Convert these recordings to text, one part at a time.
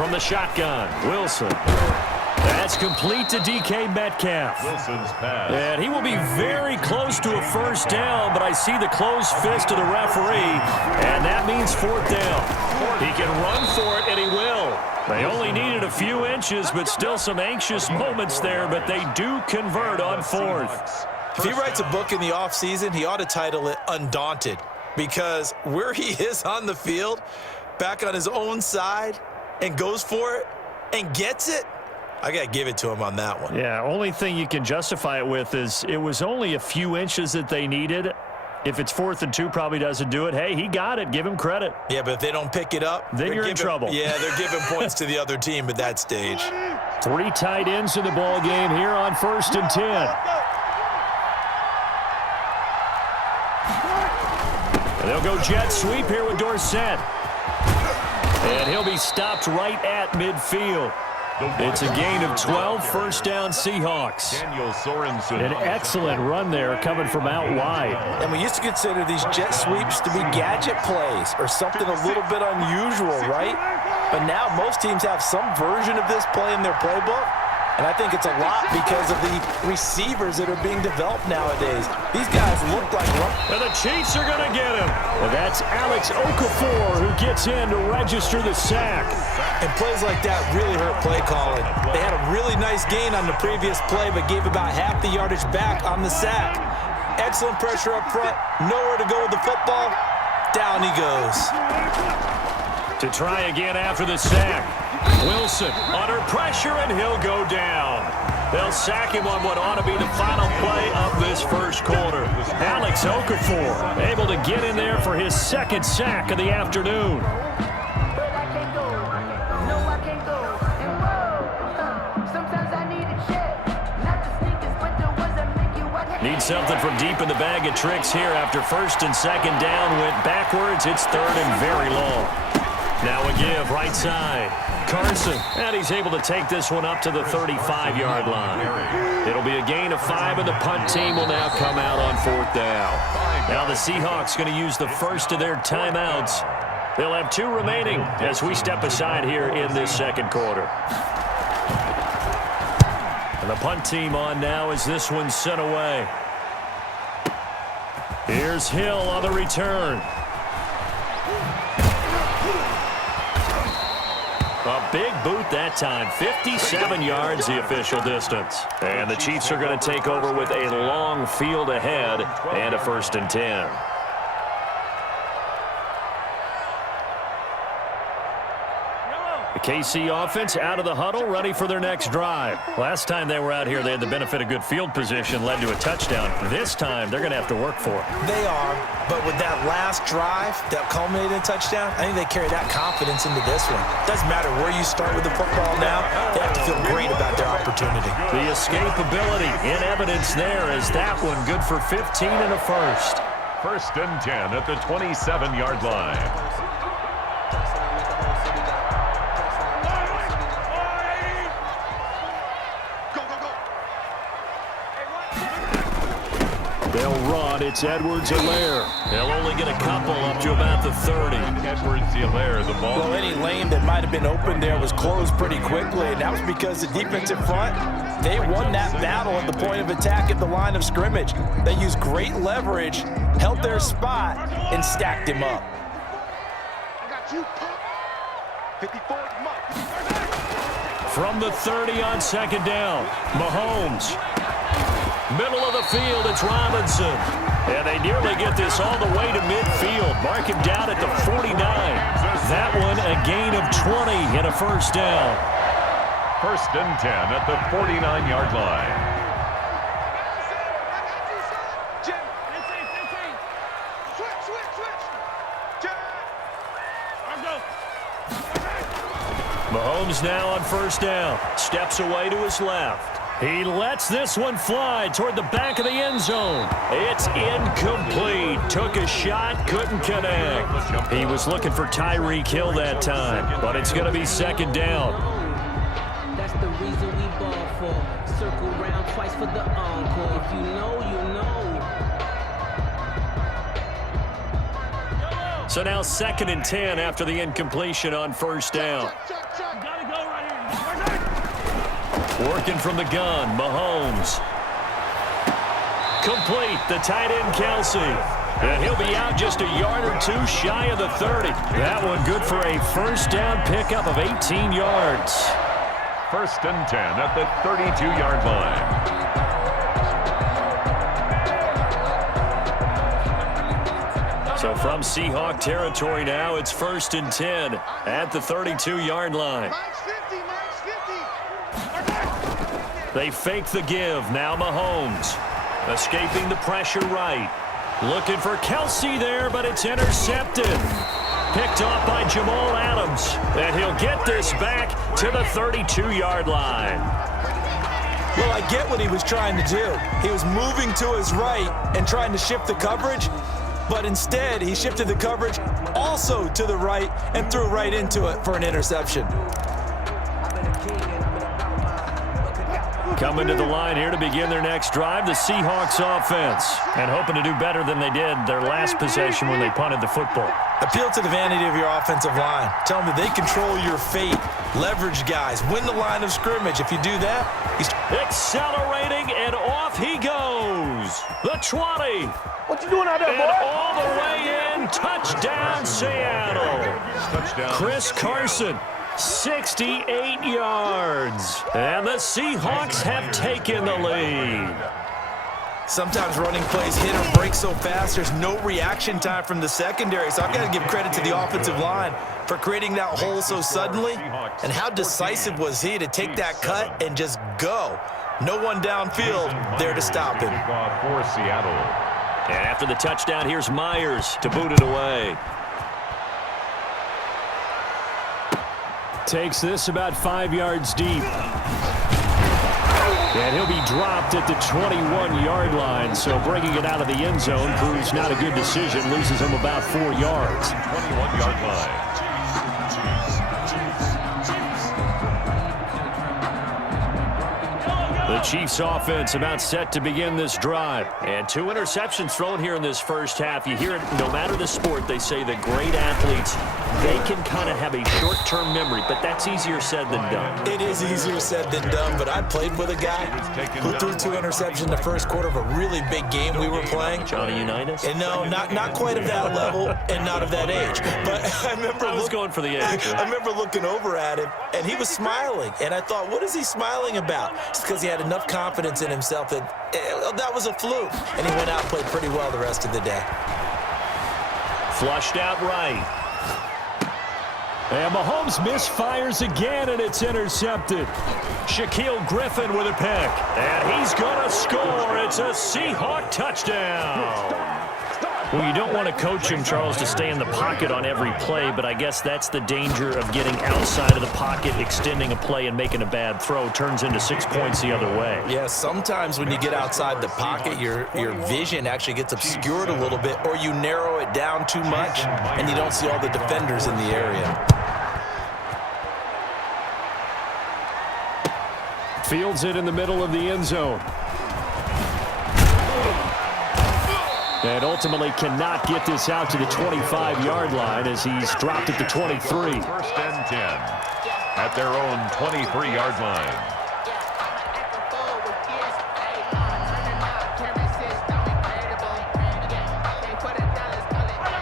from the shotgun. Wilson. That's complete to DK Metcalf. Wilson's pass. And he will be very close to a first down, but I see the closed fist of the referee, and that means fourth down. He can run for it, and he will. They only needed a few inches, but still some anxious moments there, but they do convert on fourth. If he writes a book in the offseason, he ought to title it Undaunted, because where he is on the field, back on his own side, and goes for it and gets it, I got to give it to him on that one. Yeah, only thing you can justify it with is it was only a few inches that they needed. If it's 4th and 2, probably doesn't do it. Hey, he got it. Give him credit. Yeah, but if they don't pick it up, then you're in trouble. Yeah, they're giving points to the other team at that stage. 3 tight ends in the ball game here on 1st and 10. And they'll go jet sweep here with Dorsett. And he'll be stopped right at midfield. It's a gain of 12, first down Seahawks. An excellent run there coming from out wide. And we used to consider these jet sweeps to be gadget plays or something a little bit unusual, right? But now most teams have some version of this play in their playbook. And I think it's a lot because of the receivers that are being developed nowadays. These guys look like and the Chiefs are going to get him. And that's Alex Okafor who gets in to register the sack. And plays like that really hurt play calling. They had a really nice gain on the previous play, but gave about half the yardage back on the sack. Excellent pressure up front. Nowhere to go with the football. Down he goes. To try again after the sack. Wilson under pressure, and he'll go down. They'll sack him on what ought to be the final play of this first quarter. Alex Okafor able to get in there for his 2nd sack of the afternoon. Need something from deep in the bag of tricks here after 1st and 2nd down. Went backwards. It's 3rd and very long. Now a give, right side. Carson, and he's able to take this one up to the 35-yard line. It'll be a gain of 5, and the punt team will now come out on 4th down. Now the Seahawks going to use the first of their timeouts. They'll have 2 remaining as we step aside here in this 2nd quarter. And the punt team on now as this one's sent away. Here's Hill on the return. A big boot that time. 57 yards the official distance. And the Chiefs are going to take over with a long field ahead and a 1st and 10. The KC offense out of the huddle, ready for their next drive. Last time they were out here, they had the benefit of good field position, led to a touchdown. This time, they're going to have to work for it. They are, but with that last drive that culminated in a touchdown, I think they carry that confidence into this one. Doesn't matter where you start with the football now, they have to feel great about their opportunity. The escapability in evidence there is that one good for 15 and a first. 1st and 10 at the 27-yard line. They'll run. It's Edwards-Helaire. They'll only get a couple up to about the 30. Edwards-Helaire, the ball. well, any lane that might have been open there was closed pretty quickly, and that was because the defensive front, they won that battle at the point of attack at the line of scrimmage. They used great leverage, held their spot, and stacked him up. I got you, punk. 54 From the 30 on 2nd down, Mahomes. Middle of the field, it's Robinson. And they nearly get this all the way to midfield. Mark him down at the 49. That one a gain of 20 and a 1st down. 1st and 10 at the 49-yard line. Mahomes now on 1st down. Steps away to his left. He lets this one fly toward the back of the end zone. It's incomplete. Took a shot, couldn't connect. He was looking for Tyreek Hill that time, but it's going to be 2nd down. That's the reason we ball for. Circle round twice for the encore. If you know, you know. So now 2nd and 10 after the incompletion on first down. Working from the gun, Mahomes. Complete, the tight end, Kelsey. And he'll be out just a yard or two shy of the 30. That one good for a first down pickup of 18 yards. 1st and 10 at the 32-yard line. So from Seahawk territory now, it's 1st and 10 at the 32-yard line. They fake the give. Now Mahomes escaping the pressure right. Looking for Kelsey there, but it's intercepted. Picked off by Jamal Adams. And he'll get this back to the 32-yard line. Well, I get what he was trying to do. He was moving to his right and trying to shift the coverage, but instead he shifted the coverage also to the right and threw right into it for an interception. Coming to the line here to begin their next drive, the Seahawks offense. And hoping to do better than they did their last possession when they punted the football. Appeal to the vanity of your offensive line. Tell them that they control your fate. Leverage guys. Win the line of scrimmage. If you do that, he's accelerating, and off he goes. The 20. What you doing out there, and boy? all the way in. Touchdown, Seattle. Touchdown. Chris Carson. 68 yards. And the Seahawks have taken the lead. sometimes running plays hit or break so fast, there's no reaction time from the secondary. So I've got to give credit to the offensive line for creating that hole so suddenly. And how decisive was he to take that cut and just go? No one downfield there to stop him. For Seattle. And after the touchdown, here's Myers to boot it away. Takes this about 5 yards deep. And he'll be dropped at the 21-yard line. So bringing it out of the end zone proves not a good decision. Loses him about 4 yards. 21-yard line. The Chiefs offense about set to begin this drive. And 2 interceptions thrown here in this first half. You hear it no matter the sport. They say that great athletes, they can kind of have a short-term memory, but that's easier said than done. It is easier said than done, but I played with a guy who threw 2 interceptions in the first quarter of a really big game we were playing. Johnny Unitas? And no, not quite of that level and not of that age. But I remember going for the age. I remember looking over at him, and he was smiling. And I thought, what is he smiling about? It's because he had enough confidence in himself that that was a fluke. And he went out and played pretty well the rest of the day. Flushed out right. And Mahomes misfires again, and it's intercepted. Shaquille Griffin with a pick. And he's going to score. It's a Seahawk touchdown. Well, you don't want to coach him, Charles, to stay in the pocket on every play, but I guess that's the danger of getting outside of the pocket, extending a play, and making a bad throw. Turns into 6 points the other way. Yeah, sometimes when you get outside the pocket, your vision actually gets obscured a little bit, or you narrow it down too much, and you don't see all the defenders in the area. Fields it in the middle of the end zone. And ultimately cannot get this out to the 25-yard line as he's dropped at the 23. 1st and 10 at their own 23-yard line.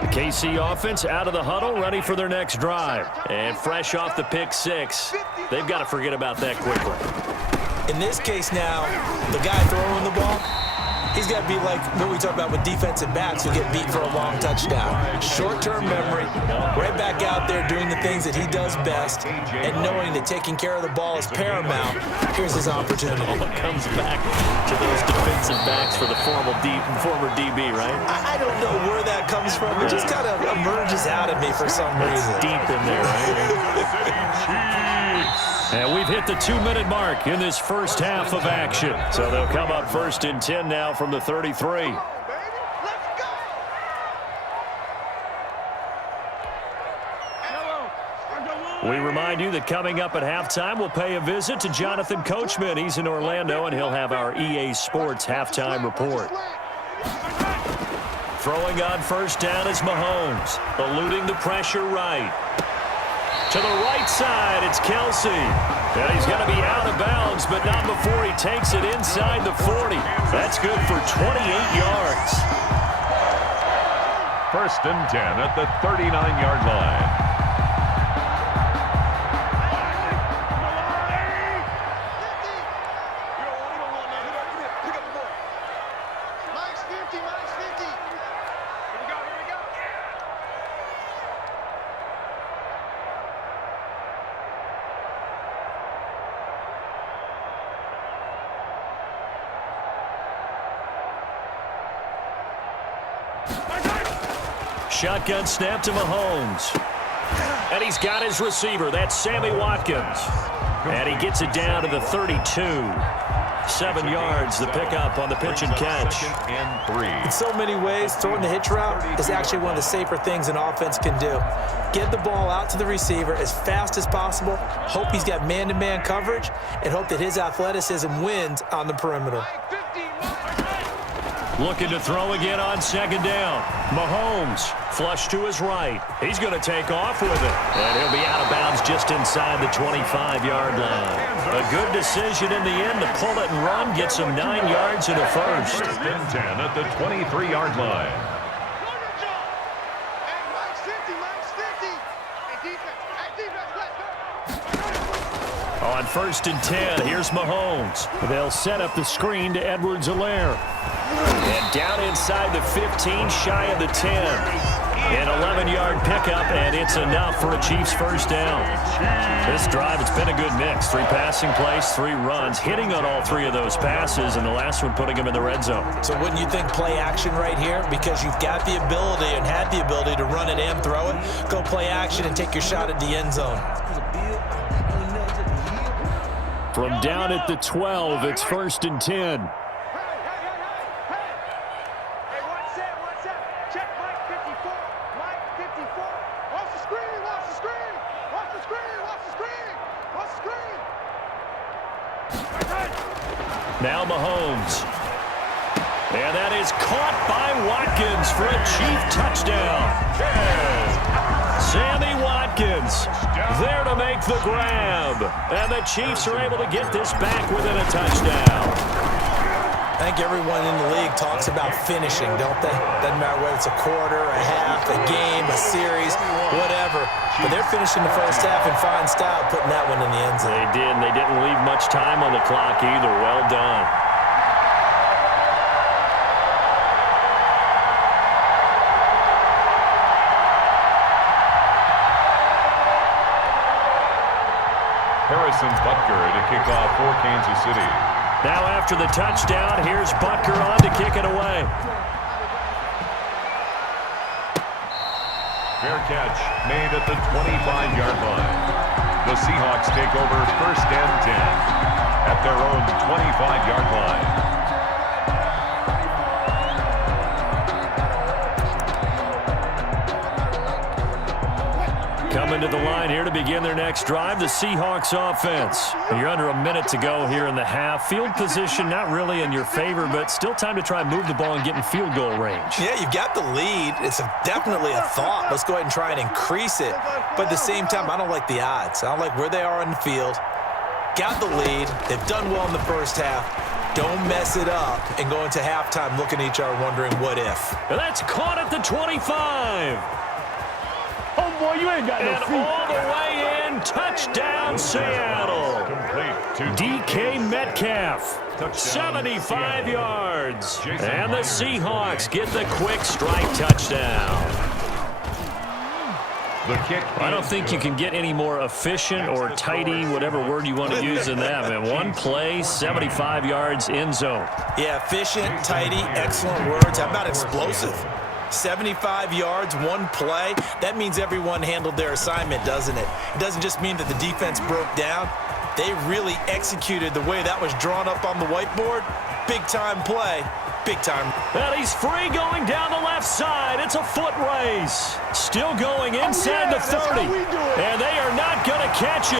The KC offense out of the huddle, ready for their next drive. And fresh off the pick 6, they've got to forget about that quickly. In this case now, the guy throwing the ball, he's got to be like what we talk about with defensive backs who get beat for a long touchdown. Short-term memory, right back out there doing the things that he does best, and knowing that taking care of the ball is paramount. Here's his opportunity. It comes back to those defensive backs for the former DB, right? I don't know where that comes from. It just kind of emerges out of me for some reason. It's deep in there, right? And we've hit the 2-minute mark in this first half of action. So they'll come up 1st and 10 now from the 33. We remind you that coming up at halftime, we'll pay a visit to Jonathan Coachman. He's in Orlando, and he'll have our EA Sports halftime report. Throwing on first down is Mahomes, eluding the pressure right. To the right side, it's Kelsey. And he's going to be out of bounds, but not before he takes it inside the 40. That's good for 28 yards. First and 10 at the 39-yard line. Shotgun snap to Mahomes. And he's got his receiver. That's Sammy Watkins. And he gets it down to the 32. 7 yards, the pickup on the pitch and catch. In so many ways, throwing the hitch route is actually one of the safer things an offense can do. Get the ball out to the receiver as fast as possible, hope he's got man-to-man coverage, and hope that his athleticism wins on the perimeter. Looking to throw again on second down. Mahomes, flush to his right. He's going to take off with it. And he'll be out of bounds just inside the 25-yard line. A good decision in the end to pull it and run, gets him 9 yards and a first. First and 10 at the 23-yard line. On first and 10, here's Mahomes. They'll set up the screen to Edwards-Helaire. And down inside the 15, shy of the 10. An 11-yard pickup, and it's enough for a Chiefs first down. This drive, it's been a good mix. 3 passing plays, 3 runs, hitting on all 3 of those passes, and the last one putting him in the red zone. So wouldn't you think play action right here? Because you've got the ability and had the ability to run it and throw it. Go play action and take your shot at the end zone. From down at the 12, it's first and 10. Now Mahomes. And that is caught by Watkins for a Chief touchdown. Sammy Watkins there to make the grab. And the Chiefs are able to get this back within a touchdown. I think everyone in the league talks about finishing, don't they? Doesn't matter whether it's a quarter, a half, a game, a series, whatever. But they're finishing the first half in fine style, putting that one in the end zone. They did, and they didn't leave much time on the clock either. Well done. Harrison Butker to kick off for Kansas City. Now after the touchdown, here's Butker on to kick it away. Fair catch made at the 25-yard line. The Seahawks take over first and 10 at their own 25-yard line. Coming to the line here to begin their next drive, the Seahawks offense. You're under a minute to go here in the half. Field position not really in your favor, but still time to try and move the ball and get in field goal range. Yeah, you've got the lead. It's definitely a thought. Let's go ahead and try and increase it. But at the same time, I don't like the odds. I don't like where they are on the field. Got the lead. They've done well in the first half. Don't mess it up and go into halftime looking at each other wondering what if. And that's caught at the 25. Oh, boy, you ain't got no And feet. all the way in, touchdown Seattle. Complete to DK Metcalf, 75 yards. And the Seahawks get the quick strike touchdown. the kick. I don't think you can get any more efficient or tidy, whatever word you want to use in that, man. One play, 75 yards, end zone. Yeah, efficient, tidy, excellent words. How about explosive? 75 yards, one play. That means everyone handled their assignment, doesn't it? It doesn't just mean that the defense broke down. They really executed the way that was drawn up on the whiteboard. Big-time play. Big time. And he's free going down the left side. It's a foot race. Still going inside the 30. And they are not going to catch it.